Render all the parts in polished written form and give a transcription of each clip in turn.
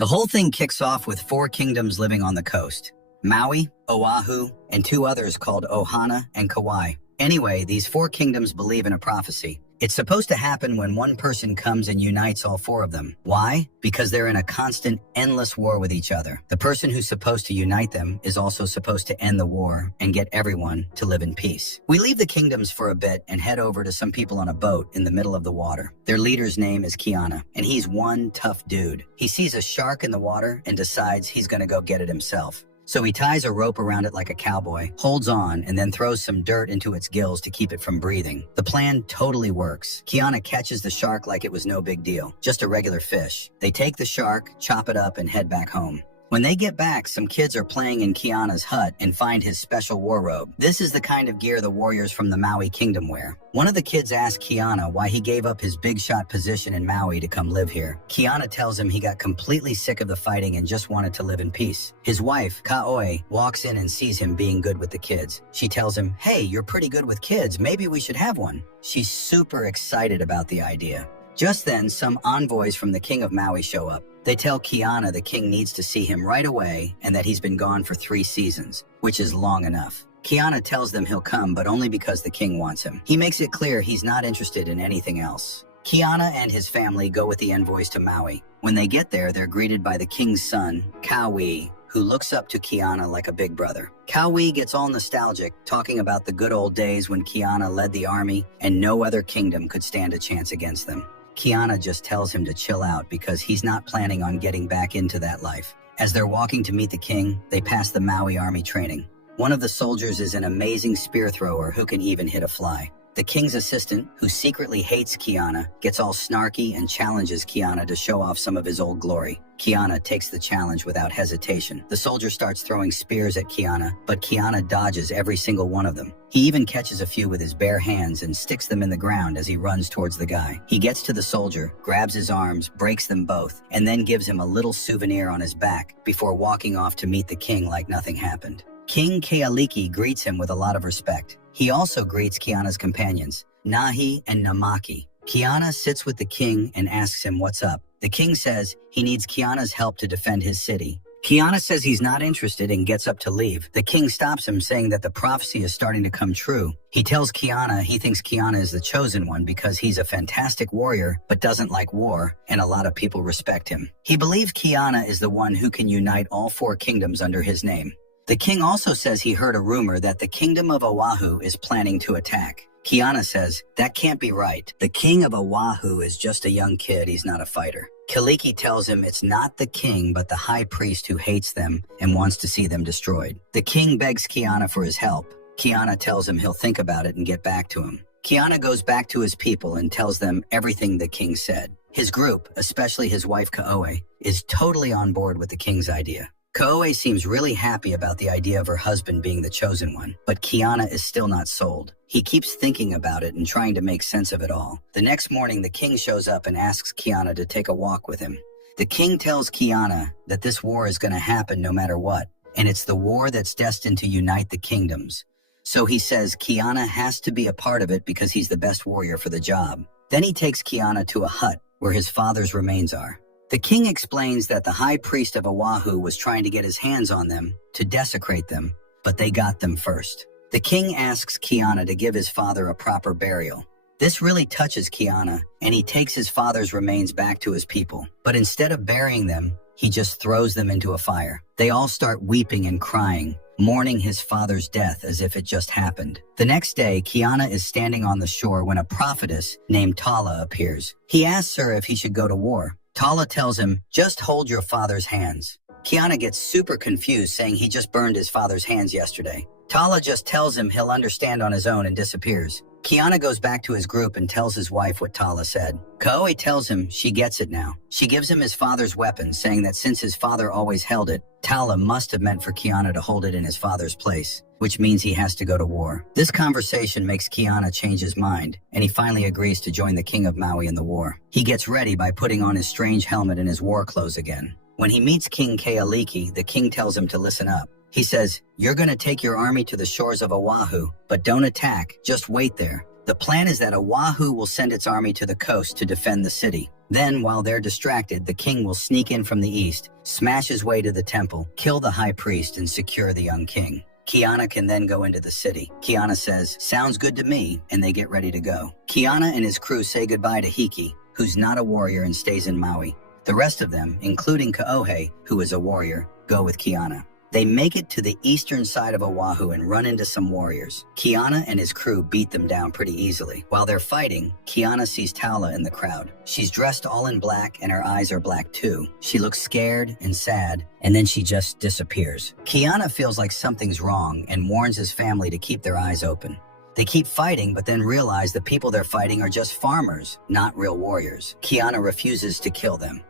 The whole thing kicks off with 4 kingdoms living on the coast: Maui, Oahu, and 2 others called Ohana and Kauai. Anyway, these 4 kingdoms believe in a prophecy. It's supposed to happen when one person comes and unites all 4 of them. Why? Because they're in a constant, endless war with each other. The person who's supposed to unite them is also supposed to end the war and get everyone to live in peace. We leave the kingdoms for a bit and head over to some people on a boat in the middle of the water. Their leader's name is Kiana, and he's one tough dude. He sees a shark in the water and decides he's gonna go get it himself. So he ties a rope around it like a cowboy, holds on, and then throws some dirt into its gills to keep it from breathing. The plan totally works. Kiana catches the shark like it was no big deal, just a regular fish. They take the shark, chop it up, and head back home. When they get back, some kids are playing in Kiana's hut and find his special war robe. This is the kind of gear the warriors from the Maui kingdom wear. One of the kids asks Kiana why he gave up his big shot position in Maui to come live here. Kiana tells him he got completely sick of the fighting and just wanted to live in peace. His wife, Kaoi, walks in and sees him being good with the kids. She tells him, "Hey, you're pretty good with kids. Maybe we should have one." She's super excited about the idea. Just then, some envoys from the king of Maui show up. They tell Kiana the king needs to see him right away and that he's been gone for 3 seasons, which is long enough. Kiana tells them he'll come, but only because the king wants him. He makes it clear he's not interested in anything else. Kiana and his family go with the envoys to Maui. When they get there, they're greeted by the king's son, Kauai, who looks up to Kiana like a big brother. Kauai gets all nostalgic, talking about the good old days when Kiana led the army and no other kingdom could stand a chance against them. Kiana just tells him to chill out because he's not planning on getting back into that life. As they're walking to meet the king, they pass the Maui army training. One of the soldiers is an amazing spear thrower who can even hit a fly. The king's assistant, who secretly hates Kiana, gets all snarky and challenges Kiana to show off some of his old glory. Kiana takes the challenge without hesitation. The soldier starts throwing spears at Kiana, but Kiana dodges every single one of them. He even catches a few with his bare hands and sticks them in the ground as he runs towards the guy. He gets to the soldier, grabs his arms, breaks them both, and then gives him a little souvenir on his back before walking off to meet the king like nothing happened. King Kealiki greets him with a lot of respect. He also greets Kiana's companions, Nahi and Namaki. Kiana sits with the king and asks him what's up. The king says he needs Kiana's help to defend his city. Kiana says he's not interested and gets up to leave. The king stops him, saying that the prophecy is starting to come true. He tells Kiana he thinks Kiana is the chosen one because he's a fantastic warrior but doesn't like war, and a lot of people respect him. He believes Kiana is the one who can unite all 4 kingdoms under his name. The king also says he heard a rumor that the kingdom of Oahu is planning to attack. Kiana says, that can't be right. The king of Oahu is just a young kid, he's not a fighter. Kaliki tells him it's not the king but the high priest who hates them and wants to see them destroyed. The king begs Kiana for his help. Kiana tells him he'll think about it and get back to him. Kiana goes back to his people and tells them everything the king said. His group, especially his wife Kaoi, is totally on board with the king's idea. Kaoi seems really happy about the idea of her husband being the chosen one, but Kiana is still not sold. He keeps thinking about it and trying to make sense of it all. The next morning, the king shows up and asks Kiana to take a walk with him. The king tells Kiana that this war is going to happen no matter what, and it's the war that's destined to unite the kingdoms. So he says Kiana has to be a part of it because he's the best warrior for the job. Then he takes Kiana to a hut where his father's remains are. The king explains that the high priest of Oahu was trying to get his hands on them to desecrate them, but they got them first. The king asks Kiana to give his father a proper burial. This really touches Kiana, and he takes his father's remains back to his people. But instead of burying them, he just throws them into a fire. They all start weeping and crying, mourning his father's death as if it just happened. The next day, Kiana is standing on the shore when a prophetess named Tala appears. He asks her if he should go to war. Tala tells him, just hold your father's hands. Kiana gets super confused, saying he just burned his father's hands yesterday. Tala just tells him he'll understand on his own and disappears. Kiana goes back to his group and tells his wife what Tala said. Kaoi tells him she gets it now. She gives him his father's weapon, saying that since his father always held it, Tala must have meant for Kiana to hold it in his father's place, which means he has to go to war. This conversation makes Kiana change his mind, and he finally agrees to join the king of Maui in the war. He gets ready by putting on his strange helmet and his war clothes again. When he meets King Kealiki, the king tells him to listen up. He says, you're going to take your army to the shores of Oahu, but don't attack, just wait there. The plan is that Oahu will send its army to the coast to defend the city. Then, while they're distracted, the king will sneak in from the east, smash his way to the temple, kill the high priest, and secure the young king. Kiana can then go into the city. Kiana says, "Sounds good to me," and they get ready to go. Kiana and his crew say goodbye to Hiki, who's not a warrior and stays in Maui. The rest of them, including Kaohe, who is a warrior, go with Kiana. They make it to the eastern side of Oahu and run into some warriors. Kiana and his crew beat them down pretty easily. While they're fighting, Kiana sees Taula in the crowd. She's dressed all in black and her eyes are black too. She looks scared and sad, and then she just disappears. Kiana feels like something's wrong and warns his family to keep their eyes open. They keep fighting, but then realize the people they're fighting are just farmers, not real warriors. Kiana refuses to kill them.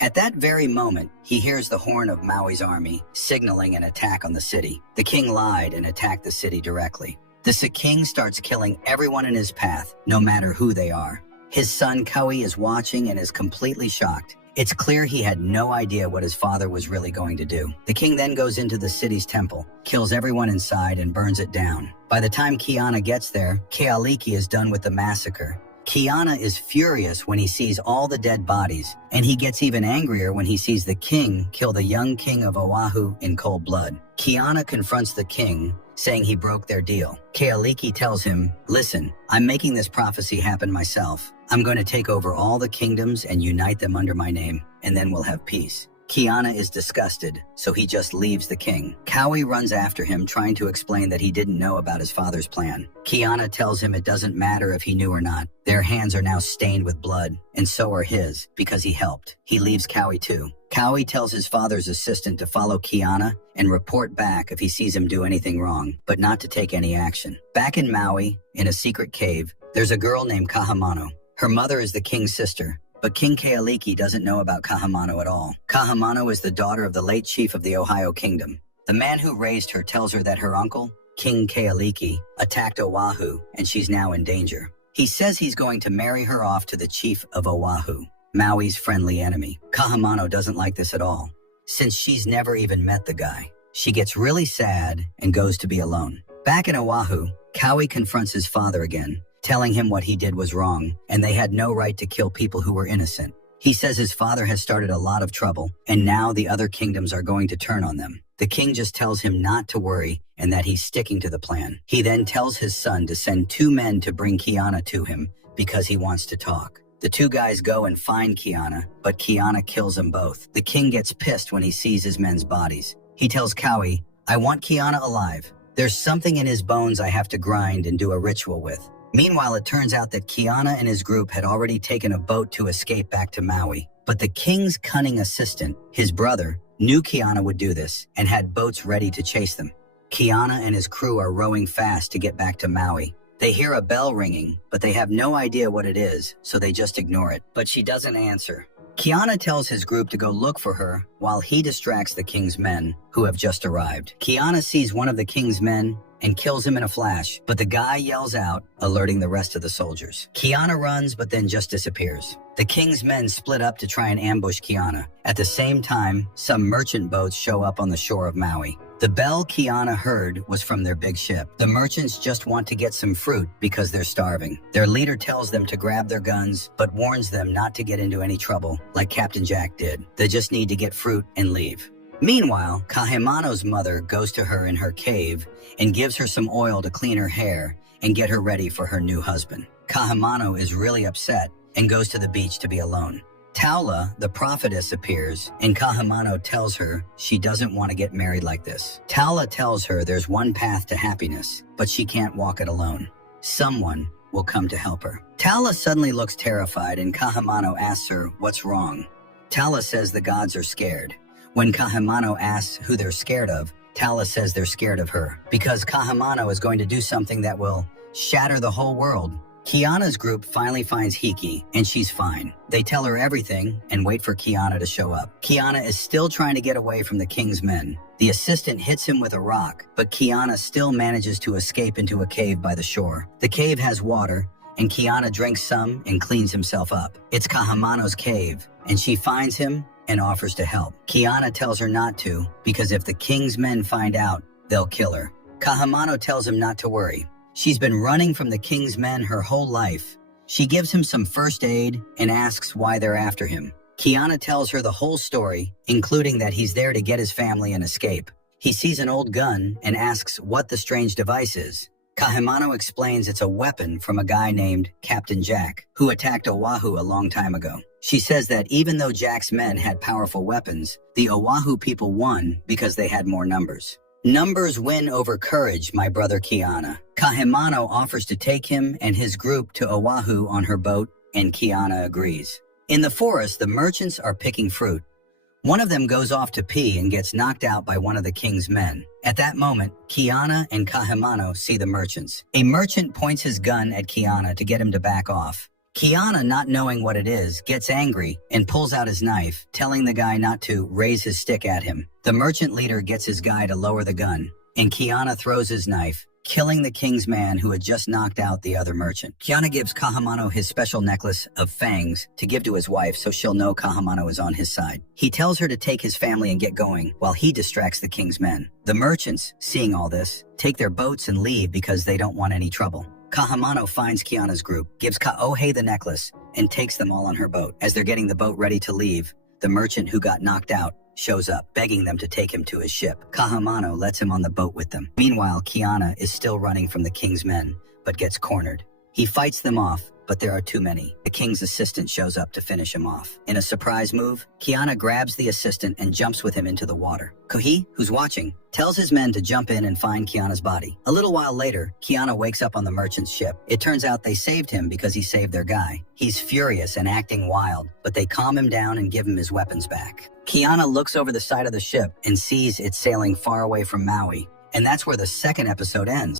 At that very moment, he hears the horn of Maui's army signaling an attack on the city. The king lied and attacked the city directly. The king starts killing everyone in his path, no matter who they are. His son Kaui is watching and is completely shocked. It's clear he had no idea what his father was really going to do. The king then goes into the city's temple, kills everyone inside, and burns it down. By the time Kiana gets there, Kealiki is done with the massacre. Kiana is furious when he sees all the dead bodies, and he gets even angrier when he sees the king kill the young king of Oahu in cold blood. Kiana confronts the king, saying he broke their deal. Kealiki tells him, "Listen, I'm making this prophecy happen myself. I'm going to take over all the kingdoms and unite them under my name, and then we'll have peace." Kiana is disgusted, so he just leaves the king. Kaui runs after him, trying to explain that he didn't know about his father's plan. Kiana tells him it doesn't matter if he knew or not. Their hands are now stained with blood, and so are his, because he helped. He leaves Kaui too. Kaui tells his father's assistant to follow Kiana and report back if he sees him do anything wrong, but not to take any action. Back in Maui, in a secret cave, there's a girl named Kahamano. Her mother is the king's sister, but King Kealiki doesn't know about Kahamano at all. Kahamano is the daughter of the late chief of the Ohio Kingdom. The man who raised her tells her that her uncle, King Kealiki, attacked Oahu, and she's now in danger. He says he's going to marry her off to the chief of Oahu, Maui's friendly enemy. Kahamano doesn't like this at all, since she's never even met the guy. She gets really sad and goes to be alone. Back in Oahu, Kaui confronts his father again, telling him what he did was wrong, and they had no right to kill people who were innocent. He says his father has started a lot of trouble, and now the other kingdoms are going to turn on them. The king just tells him not to worry, and that he's sticking to the plan. He then tells his son to send 2 men to bring Kiana to him, because he wants to talk. The 2 guys go and find Kiana, but Kiana kills them both. The king gets pissed when he sees his men's bodies. He tells Kaui, "I want Kiana alive. There's something in his bones I have to grind and do a ritual with." Meanwhile, it turns out that Kiana and his group had already taken a boat to escape back to Maui. But the king's cunning assistant, his brother, knew Kiana would do this and had boats ready to chase them. Kiana and his crew are rowing fast to get back to Maui. They hear a bell ringing, but they have no idea what it is, so they just ignore it. But she doesn't answer. Kiana tells his group to go look for her while he distracts the king's men, who have just arrived. Kiana sees one of the king's men and kills him in a flash, but the guy yells out, alerting the rest of the soldiers. Kiana runs, but then just disappears. The king's men split up to try and ambush Kiana. At the same time, some merchant boats show up on the shore of Maui. The bell Kiana heard was from their big ship. The merchants just want to get some fruit because they're starving. Their leader tells them to grab their guns, but warns them not to get into any trouble, like Captain Jack did. They just need to get fruit and leave. Meanwhile, Kahimano's mother goes to her in her cave and gives her some oil to clean her hair and get her ready for her new husband. Kahimano is really upset and goes to the beach to be alone. Taula, the prophetess, appears, and Kahimano tells her she doesn't want to get married like this. Taula tells her there's one path to happiness, but she can't walk it alone. Someone will come to help her. Taula suddenly looks terrified, and Kahimano asks her what's wrong. Taula says the gods are scared. When Kahimano asks who they're scared of, Taula says they're scared of her, because Kahimano is going to do something that will shatter the whole world. Kiana's group finally finds Hiki, and she's fine. They tell her everything and wait for Kiana to show up. Kiana is still trying to get away from the king's men. The assistant hits him with a rock, but Kiana still manages to escape into a cave by the shore. The cave has water, and Kiana drinks some and cleans himself up. It's Kahimano's cave, and she finds him and offers to help. Kiana tells her not to, because if the king's men find out, they'll kill her. Kahimano tells him not to worry. She's been running from the king's men her whole life, She gives him some first aid and asks why they're after him. Kiana tells her the whole story, including that he's there to get his family and escape. He sees an old gun and asks what the strange device is. Kahimano explains it's a weapon from a guy named Captain Jack, who attacked Oahu a long time ago. She says that even though Jack's men had powerful weapons, the Oahu people won because they had more numbers. Numbers win over courage, my brother Kiana. Kahimano offers to take him and his group to Oahu on her boat, and Kiana agrees. In the forest, the merchants are picking fruit. One of them goes off to pee and gets knocked out by one of the king's men. At that moment, Kiana and Kahimano see the merchants. A merchant points his gun at Kiana to get him to back off. Kiana, not knowing what it is, gets angry and pulls out his knife, telling the guy not to raise his stick at him. The merchant leader gets his guy to lower the gun, and Kiana throws his knife, killing the king's man who had just knocked out the other merchant. Kiana gives Kahimano his special necklace of fangs to give to his wife so she'll know Kahimano is on his side. He tells her to take his family and get going while he distracts the king's men. The merchants, seeing all this, take their boats and leave because they don't want any trouble. Kahimano finds Kiana's group, gives Kaohe the necklace, and takes them all on her boat. As they're getting the boat ready to leave, the merchant who got knocked out shows up, begging them to take him to his ship. Kahimano lets him on the boat with them. Meanwhile, Kiana is still running from the king's men, but gets cornered. He fights them off, but there are too many. The king's assistant shows up to finish him off. In a surprise move, Kiana grabs the assistant and jumps with him into the water. Kohi, who's watching, tells his men to jump in and find Kiana's body. A little while later, Kiana wakes up on the merchant's ship. It turns out they saved him because he saved their guy. He's furious and acting wild, but they calm him down and give him his weapons back. Kiana looks over the side of the ship and sees it sailing far away from Maui, and that's where the second episode ends.